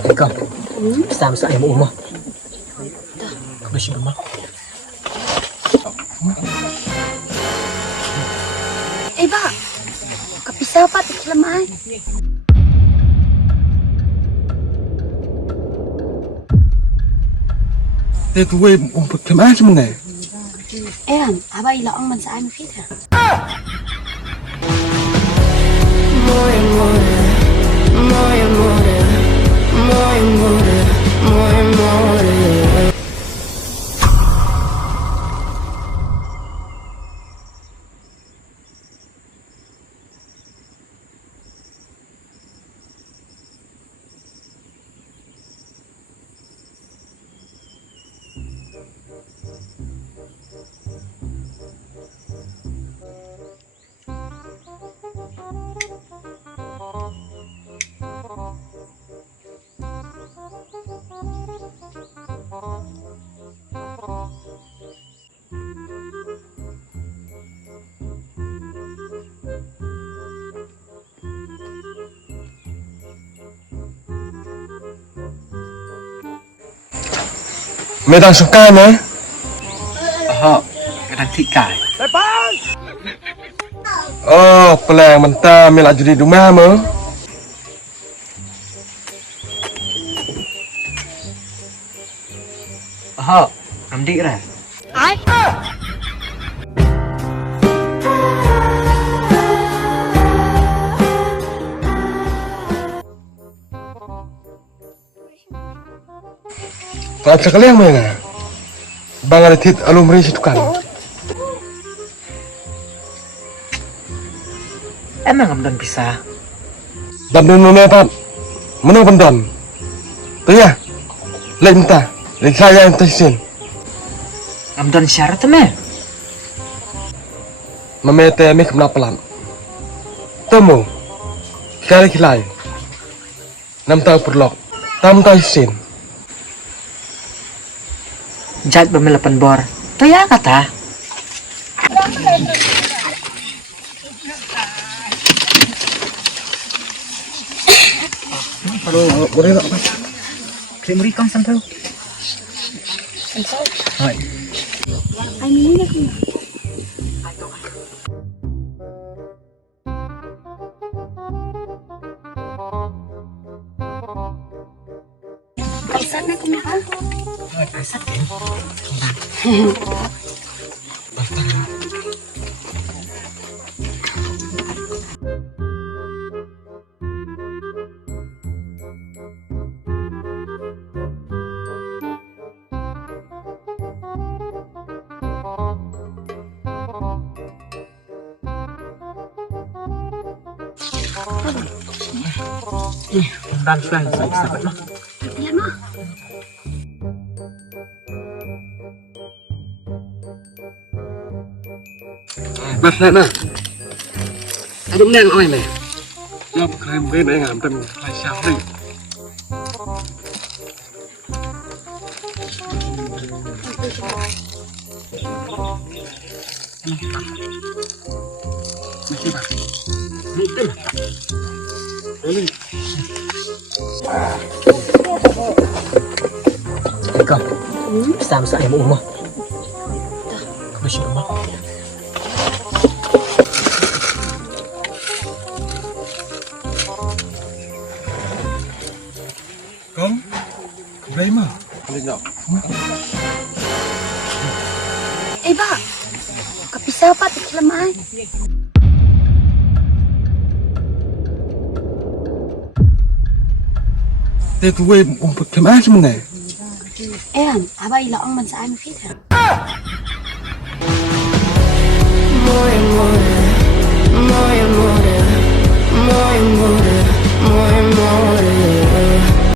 Ikaw, kasama sa ayaw mo uma. Kabasyo naman. Eh ba, kapisa pa, tiklamay. Thế tôi quên ông Phật thêm ác cho mình này. Em, abay laong man sa amin fit ha. Mày đang sống cai mà. Họ, cái đang thị cải. Pelang mentah mày lại jadi rumah mà. Họ, nằm đi ra. Ay! Kalau sekali yang mana? Bang ada tit alumni situ kan. Emang Amdan bisa? Dan dunia apa? Menang pendon. Tuh ya. Lain mentah. Lain saya yang tersin. Amdan syarat temen. Memete mi kemana pelan. Temu. Kali kilai. 6 tahun perlok. Tam tahun sin. Jad bermelapan bor. Tuh ya kata. Halo, boleh tak? Terima kasih kang sampai. Hai. Ay, minina ko na. Kaisar na ko na ha? Kasat kan? Dan sudah sahabat mah. Yan na. Bật lại nè. Đúng nè oi này. Cho cái bên này làm tầm phải sao đi. Ikaw, kasama sa ayaw mo uma. Kabasyo naman. Con, đây mà. Lên nhậu. Eh ba, kapisa pa, tiklamay. Thế tôi quên ông Phật thêm ác cho mình này. Em, abay laong man sa amin fit ha.